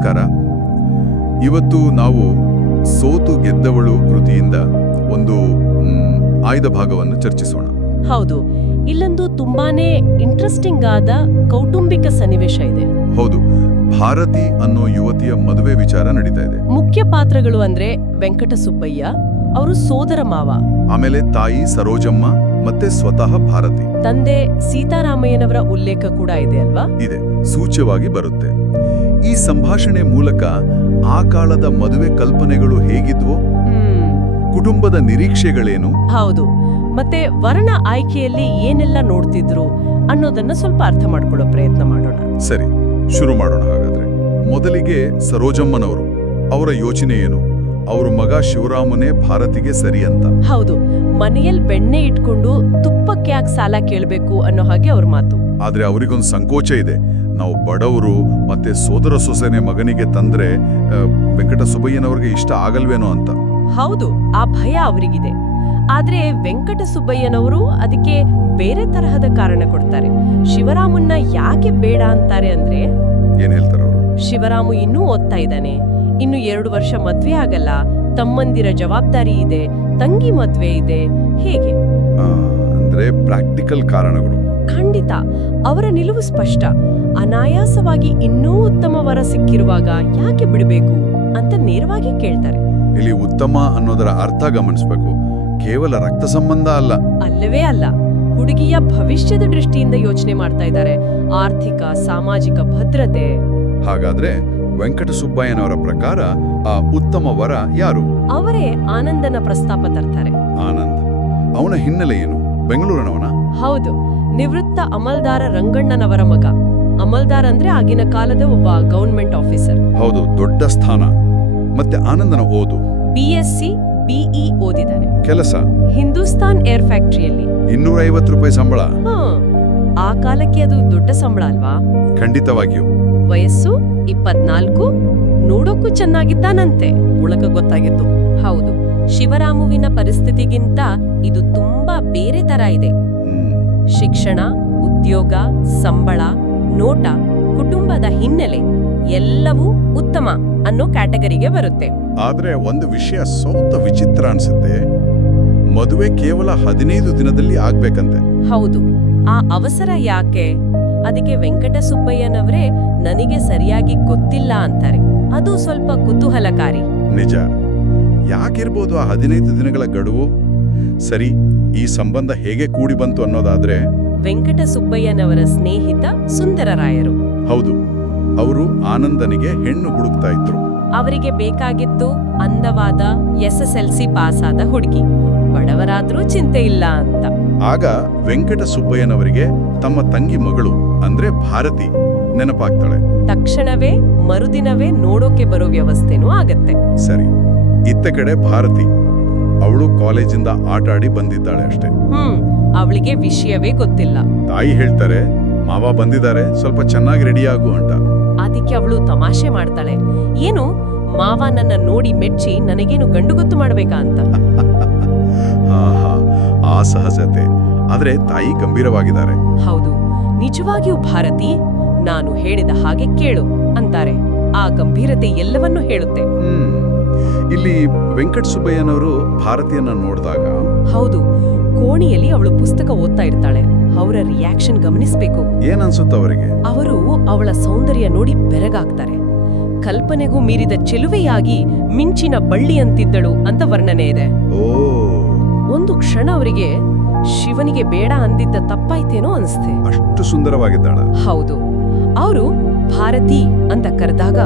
ನಮಸ್ಕಾರ. ಇವತ್ತು ನಾವು ಸೋತು ಗೆದ್ದವಳು ಕೃತಿಯಿಂದ ಒಂದು ಆಯ್ದ ಭಾಗವನ್ನು ಚರ್ಚಿಸೋಣ. ಹೌದು. ಇಲ್ಲೊಂದು ತುಂಬಾನೇ ಇಂಟ್ರೆಸ್ಟಿಂಗ್ ಆದ ಕೌಟುಂಬಿಕ ಸನ್ನಿವೇಶ ಇದೆ. ಹೌದು. ಭಾರತಿ ಅನ್ನೋ ಯುವತಿಯ ಮದುವೆ ವಿಚಾರ ನಡೀತಾ ಇದೆ. ಮುಖ್ಯ ಪಾತ್ರಗಳು ಅಂದ್ರೆ ವೆಂಕಟಸುಬ್ಬಯ್ಯ ಅವರು ಸೋದರ ಮಾವ. ಆಮೇಲೆ ತಾಯಿ ಸರೋಜಮ್ಮ ಮತ್ತೆ ಸ್ವತಃ ಭಾರತಿ. ತಂದೆ ಸೀತಾರಾಮಯ್ಯನವರ ಉಲ್ಲೇಖ ಕೂಡ ಇದೆ ಅಲ್ವಾ? ಇದೆ. ಸೂಚ್ಯವಾಗಿ ಬರುತ್ತೆ. ಈ ಸಂಭಾಷಣೆ ಮೂಲಕ ಆ ಕಾಲದ ಮದುವೆ ಕಲ್ಪನೆಗಳು ಹೇಗಿದ್ವೋ? ಕುಟುಂಬದ ನಿರೀಕ್ಷೆಗಳೇನು? ಹೌದು. ಮತ್ತೆ ವರ್ಣ ಆಯ್ಕೆಯಲ್ಲಿ ಏನೆಲ್ಲ ನೋಡ್ತಿದ್ರು ಅನ್ನೋದನ್ನ ಸ್ವಲ್ಪ ಅರ್ಥ ಮಾಡ್ಕೊಳ್ಳೋ ಪ್ರಯತ್ನ ಮಾಡೋಣ. ಸರಿ. ಶುರು ಮಾಡೋಣ ಹಾಗಾದ್ರೆ. ಮೊದಲಿಗೆ ಸರೋಜಮ್ಮನವರು ಅವರ ಯೋಚನೆ ಏನು? ಅವ್ರ ಮಗ ಶಿವರಾಮನೇ ಭಾರತಿಗೆ ಸರಿ ಅಂತ. ಹೌದು ಮನೆಯಲ್ಲಿ ಬೆಣ್ಣೆ ಇಟ್ಕೊಂಡು ತುಪ್ಪಕ್ಕೆ ಯಾಕೆ ಸಾಲ ಕೇಳಬೇಕು ಅನ್ನೋ ಹಾಗೆ ಅವ್ರ ಮಾತು. ಆದ್ರೆ ಅವರಿಗೊಂದು ಸಂಕೋಚ ಇದೆ. ನಾವು ಬಡವರು ಮತ್ತೆ ಸೋದರ ಸೊಸೆನೆ ಮಗನಿಗೆ ತಂದ್ರೆ ವೆಂಕಟಸುಬ್ಬಯ್ಯನವ್ರಿಗೆ ವೆಂಕಟ ಸುಬ್ಬಯ್ಯನವ್ರಿಗೆ ಇಷ್ಟ ಆಗಲ್ವೇನೋ ಅಂತ. ಹೌದು ಆ ಭಯ ಅವರಿಗಿದೆ. ಆದ್ರೆ ವೆಂಕಟ ಸುಬ್ಬಯ್ಯನವರು ಅದಕ್ಕೆ ಬೇರೆ ತರಹದ ಕಾರಣ ಕೊಡ್ತಾರೆ. ಶಿವರಾಮನ್ನ ಯಾಕೆ ಬೇಡ ಅಂತಾರೆ ಅಂದ್ರೆ ಏನ್ ಹೇಳ್ತಾರೆ ಅವರು? ಶಿವರಾಮು ಇನ್ನೂ ಓದ್ತಾ ಇದ್ದಾನೆ. ಇನ್ನು ಎರಡು ವರ್ಷ ಮದ್ವೆ ಆಗಲ್ಲ. ತಮ್ಮಂದಿರ ಜವಾಬ್ದಾರಿ ಇದೆ ತಂಗಿ ಮದ್ವೆ ಇದೆ. ಹೇಗೆ? ಅಂದ್ರೆ ಪ್ರಾಕ್ಟಿಕಲ್ ಕಾರಣಗಳು. ಖಂಡಿತ. ಅವರ ನಿಲುವು ಸ್ಪಷ್ಟ. ಅನಾಯಾಸವಾಗಿ ಇನ್ನೂ ಉತ್ತಮ ವರ ಸಿಕ್ಕಿರುವಾಗ ಯಾಕೆ ಬಿಡಬೇಕು ಅಂತ ನೇರವಾಗಿ ಕೇಳ್ತಾರೆ. ಇಲ್ಲಿ ಉತ್ತಮ ಅನ್ನೋದರ ಅರ್ಥ ಗಮನಿಸಬೇಕು. ಕೇವಲ ರಕ್ತ ಸಂಬಂಧ ಅಲ್ಲ. ಅಲ್ಲವೇ ಅಲ್ಲ. ಹುಡುಗಿಯ ಭವಿಷ್ಯದ ದೃಷ್ಟಿಯಿಂದ ಯೋಚನೆ ಮಾಡ್ತಾ ಇದ್ದಾರೆ. ಆರ್ಥಿಕ ಸಾಮಾಜಿಕ ಭದ್ರತೆ. ಹಾಗಾದ್ರೆ ವೆಂಕಟ ಸುಬ್ಬಯ್ಯನವರ ಪ್ರಕಾರ ಆ ಉತ್ತಮ ವರ ಯಾರು? ಅವರೇ ಆನಂದನ ಪ್ರಸ್ತಾಪ ತರ್ತಾರೆ. ಆನಂದ್. ಅವನ ಹಿನ್ನೆಲೆ ಏನು? ಬೆಂಗಳೂರಿನವನ? ಹೌದು. ನಿವೃತ್ತ ಅಮಲ್ದಾರ ರಂಗಣ್ಣನವರ ಮಗ. ಅಮಲ್ದಾರ್ ಅಂದ್ರೆ ಆಗಿನ ಕಾಲದ ಒಬ್ಬ ಗವರ್ಮೆಂಟ್ ಆಫೀಸರ್. ಹೌದು ದೊಡ್ಡ ಸ್ಥಾನ. ಮತ್ತೆ ಆನಂದನ ಓದು? B S C B E ಓದಿದ್ದಾನೆ. ಕೆಲಸ? ಹಿಂದೂಸ್ತಾನ್ ಏರ್ ಫ್ಯಾಕ್ಟರಿಯಲ್ಲಿ. ಇನ್ನೂರ ಐವತ್ತು ರೂಪಾಯಿ ಸಂಬಳ? ಹಾ ಆ ಕಾಲಕ್ಕೆ ಅದು ದೊಡ್ಡ ಸಂಬಳ ಅಲ್ವಾ? ಖಂಡಿತವಾಗಿಯೂ. ವಯಸ್ಸು ಇಪ್ಪತ್ನಾಲ್ಕು ನೋಡೋಕ್ಕೂ ಚೆನ್ನಾಗಿದ್ದಾನಂತೆ. ಉಳಕ ಗೊತ್ತಾಗಿತ್ತು. ಹೌದು ಶಿವರಾಮುವಿನ ಪರಿಸ್ಥಿತಿಗಿಂತ ಇದು ತುಂಬಾ ಬೇರೆ ತರ ಇದೆ. ಶಿಕ್ಷಣ ಉದ್ಯೋಗ ಸಂಬಳ ನೋಟ ಕುಟುಂಬದ ಹಿನ್ನೆಲೆ ಎಲ್ಲವೂ ಉತ್ತಮ ಅನ್ನೋ ಕ್ಯಾಟಗರಿಗೆ ಬರುತ್ತೆ. ಆದ್ರೆ ಒಂದು ವಿಷಯ ಸ್ವಲ್ಪ ವಿಚಿತ್ರ ಅನ್ಸುತ್ತೆ. ಮದುವೆ ಕೇವಲ ಹದಿನೈದು ದಿನದಲ್ಲಿ ಆಗ್ಬೇಕಂತೆ. ಹೌದು ಆ ಅವಸರ ಯಾಕೆ? ಅದಕ್ಕೆ ವೆಂಕಟ ಸುಬ್ಬಯ್ಯನವರೇ ನನಗೆ ಸರಿಯಾಗಿ ಗೊತ್ತಿಲ್ಲ ಅಂತಾರೆ. ಅದು ಸ್ವಲ್ಪ ಕುತೂಹಲಕಾರಿ. ನಿಜ. ಯಾಕಿರ್ಬೋದು ಆ ಹದಿನೈದು ದಿನಗಳ ಗಡುವು? ಸರಿ ಈ ಸಂಬಂಧ ಹೇಗೆ ಕೂಡಿ ಬಂತು ಅನ್ನೋದಾದ್ರೆ? ವೆಂಕಟ ಸುಬ್ಬಯ್ಯನವರ ಸ್ನೇಹಿತ ಸುಂದರರಾಯರು. ಹೌದು ಅವರು ಆನಂದನಿಗೆ ಹೆಣ್ಣು ಹುಡುಕ್ತಾ ಇದ್ರು. ಅವರಿಗೆ ಬೇಕಾಗಿತ್ತು ಅಂದವಾದ ಎಸ್ ಎಸ್ ಎಲ್ ಸಿ ಪಾಸಾದ ಹುಡುಗಿ. ಬಡವರಾದ್ರೂ ಚಿಂತೆ ಇಲ್ಲ ಅಂತ. ಆಗ ವೆಂಕಟ ಸುಬ್ಬಯ್ಯನವರಿಗೆ ತಮ್ಮ ತಂಗಿ ಮಗಳು ಅಂದ್ರೆ ಭಾರತಿ ನೆನಪಾಗ್ತಾಳೆ. ತಕ್ಷಣವೇ ಮರುದಿನವೇ ನೋಡೋಕೆ ಬರೋ ವ್ಯವಸ್ಥೆನೂ ಆಗತ್ತೆ. ಸರಿ ಇತ್ತ ಕಡೆ ಭಾರತಿ ಅವಳು ಕಾಲೇಜಿಂದ ಆಟ ಆಡಿ ಬಂದಿದ್ದಾಳೆ ಅಷ್ಟೇ. ಹ್ಮ್ ಅವಳಿಗೆ ವಿಷಯವೇ ಗೊತ್ತಿಲ್ಲ. ತಾಯಿ ಹೇಳ್ತಾರೆ ಮಾವ ಬಂದಿದ್ದಾರೆ ಸ್ವಲ್ಪ ಚೆನ್ನಾಗಿ ರೆಡಿ ಆಗು ಅಂತ. ಅದಕ್ಕೆ ಅವಳು ತಮಾಷೆ ಮಾಡ್ತಾಳೆ. ಏನು ಮಾವ ನನ್ನ ನೋಡಿ ಮೆಚ್ಚಿ ನನಗೇನು ಗಂಡು ಗೊತ್ತು ಮಾಡ್ಬೇಕಾ ಅಂತ? ಆ ಆದರೆ ಆದ್ರೆ ತಾಯಿ ಗಂಭೀರವಾಗಿದ್ದಾರೆ. ಹೌದು. ನಿಜವಾಗಿಯೂ ಭಾರತಿ ನಾನು ಹೇಳಿದ ಹಾಗೆ ಕೇಳು ಅಂತಾರೆ. ಆ ಗಂಭೀರತೆ ಎಲ್ಲವನ್ನೂ ಹೇಳುತ್ತೆ. ಇಲ್ಲಿ ವೆಂಕಟ ಸುಬ್ಬಯ್ಯನವರು ಭಾರತಿಯನ್ನ ನೋಡಿದಾಗ ಹೌದು. ಕೋಣಿಯಲ್ಲಿ ಅವಳು ಪುಸ್ತಕ ಓದ್ತಾ ಇರ್ತಾಳೆ. ಅವರ ರಿಯಾಕ್ಷನ್ ಗಮನಿಸಬೇಕು. ಏನನ್ಸುತ್ತ ಅವರಿಗೆ? ಅವರು ಅವಳ ಸೌಂದರ್ಯ ನೋಡಿ ಬೆರಗಾಗ್ತಾರೆ. ಕಲ್ಪನೆಗೂ ಮೀರಿದ ಚೆಲುವೆಯಾಗಿ ಮಿಂಚಿನ ಬಳ್ಳಿಯಂತಿದ್ದಳು ಅಂತ ವರ್ಣನೆ ಇದೆ. ಓ. ಒಂದು ಕ್ಷಣ ಅವರಿಗೆ ಶಿವನಿಗೆ ಬೇಡ ಅಂದಿದ್ದ ತಪ್ಪಾಯ್ತೇನೋ ಅನ್ಸ್ತೆ. ಅಷ್ಟು ಸುಂದರವಾಗಿದ್ದಾಳ. ಹೌದು. ಅವರು ಭಾರತಿ ಅಂತ ಕರೆದಾಗ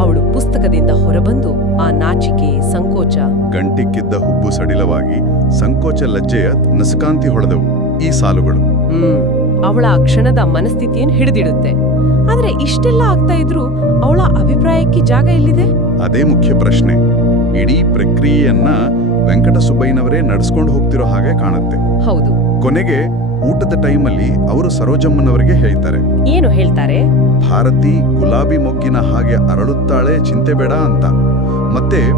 ಅವಳು ಪುಸ್ತಕದಿಂದ ಹೊರಬಂದು ಆ ನಾಚಿಕೆ ಸಂಕೋಚ. ಗಂಟಿಕ್ಕಿದ್ದ ಹುಬ್ಬು ಸಡಿಲವಾಗಿ ಸಂಕೋಚ ಲಜ್ಜೆಯ ನಸಕಾಂತಿ ಹೊಡೆದವು ಈ ಸಾಲುಗಳು. ಹ್ಮ್. ಅವಳ ಆ ಕ್ಷಣದ ಮನಸ್ಥಿತಿಯನ್ನು ಹಿಡಿದಿಡುತ್ತೆ. ಆದ್ರೆ ಇಷ್ಟೆಲ್ಲ ಆಗ್ತಾ ಇದ್ರು ಅವಳ ಅಭಿಪ್ರಾಯಕ್ಕೆ ಜಾಗ ಎಲ್ಲಿದೆ? ಅದೇ ಮುಖ್ಯ ಪ್ರಶ್ನೆ. ಇಡೀ ಪ್ರಕ್ರಿಯೆಯನ್ನ ವೆಂಕಟ ಸುಬ್ಬಯ್ಯನವರೇ ನಡೆಸ್ಕೊಂಡು ಹೋಗ್ತಿರೋ ಹಾಗೆ ಕಾಣುತ್ತೆ. ಹೌದು. ಕೊನೆಗೆ ಊಟದ ಟೈಮಲ್ಲಿ ಅವರು ಸರೋಜಮ್ಮನವರಿಗೆ ಹೇಳ್ತಾರೆ. ಏನು ಹೇಳ್ತಾರೆ? ಭಾರತಿ ಗುಲಾಬಿ ಮೊಗ್ಗಿನ ಹಾಗೆ ಅರಳುತ್ತಾಳೆ ಚಿಂತೆ ಬೇಡ ಅಂತ. ಮತ್ತೆ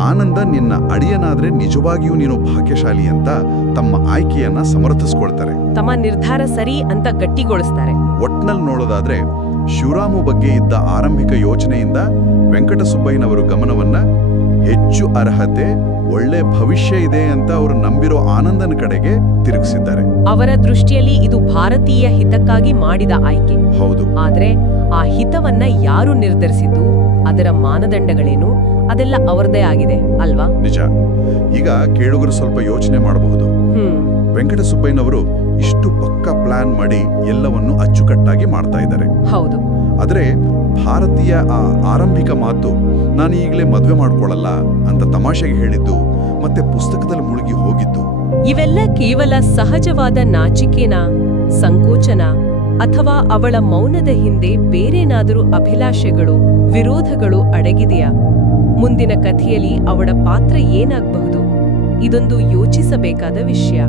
ಆನಂದ ನಿನ್ನ ಅಡಿಯನಾದ್ರೆ ನಿಜವಾಗಿಯೂ ನೀನು ಭಾಗ್ಯಶಾಲಿ ಅಂತ ತಮ್ಮ ಆಯ್ಕೆಯನ್ನ ಸಮರ್ಥಿಸ್ಕೊಳ್ತಾರೆ. ತಮ್ಮ ನಿರ್ಧಾರ ಸರಿ ಅಂತ ಗಟ್ಟಿಗೊಳಿಸ್ತಾರೆ. ಒಟ್ನಲ್ಲಿ ನೋಡೋದಾದ್ರೆ ಶಿವರಾಮು ಬಗ್ಗೆ ಇದ್ದ ಆರಂಭಿಕ ಯೋಚನೆಯಿಂದ ವೆಂಕಟಸುಬ್ಬಯ್ಯನವರು ಗಮನವನ್ನ ಹೆಚ್ಚು ಅರ್ಹತೆ ಒಳ್ಳೆ ಭವಿಷ್ಯ ಇದೆ ಅಂತ ಅವರು ನಂಬಿರೋ ಆನಂದನ ಕಡೆಗೆ ತಿರುಗಿಸಿದ್ದಾರೆ. ಅವರ ದೃಷ್ಟಿಯಲ್ಲಿ ಇದು ಭಾರತೀಯ ಹಿತಕ್ಕಾಗಿ ಮಾಡಿದ ಆಯ್ಕೆ. ಹೌದು. ಆದ್ರೆ ಆ ಹಿತವನ್ನ ಯಾರು ನಿರ್ಧರಿಸಿದ್ದು ಅದರ ಮಾನದಂಡಗಳೇನು ಅದೆಲ್ಲ ಅವರದೇ ಆಗಿದೆ ಅಲ್ವಾ? ನಿಜ. ಈಗ ಕೇಳುಗರು ಸ್ವಲ್ಪ ಯೋಚನೆ ಮಾಡಬಹುದು. ವೆಂಕಟಸುಬ್ಬಯ್ಯನವರು ಇಷ್ಟು ಪಕ್ಕ ಪ್ಲಾನ್ ಮಾಡಿ ಎಲ್ಲವನ್ನು ಅಚ್ಚುಕಟ್ಟಾಗಿ ಮಾಡ್ತಾ ಇದ್ದಾರೆ. ಹೌದು. ಆದರೆ ಭಾರತೀಯ ಆ ಆರಂಭಿಕ ಮಾತು ನಾನು ಈಗಲೇ ಮದುವೆ ಮಾಡ್ಕೊಳ್ಳಲ್ಲ ಅಂತ ತಮಾಷೆಗೆ ಹೇಳಿದ್ದು ಮತ್ತೆ ಪುಸ್ತಕದಲ್ಲಿ ಮುಳುಗಿ ಹೋಗಿದ್ದು. ಇವೆಲ್ಲ ಕೇವಲ ಸಹಜವಾದ ನಾಚಿಕೆನ ಸಂಕೋಚನ ಅಥವಾ ಅವಳ ಮೌನದ ಹಿಂದೆ ಬೇರೇನಾದರೂ ಅಭಿಲಾಷೆಗಳು ವಿರೋಧಗಳು ಅಡಗಿದೆಯಾ? ಮುಂದಿನ ಕಥೆಯಲ್ಲಿ ಅವಳ ಪಾತ್ರ ಏನಾಗಬಹುದು? ಇದೊಂದು ಯೋಚಿಸಬೇಕಾದ ವಿಷಯ.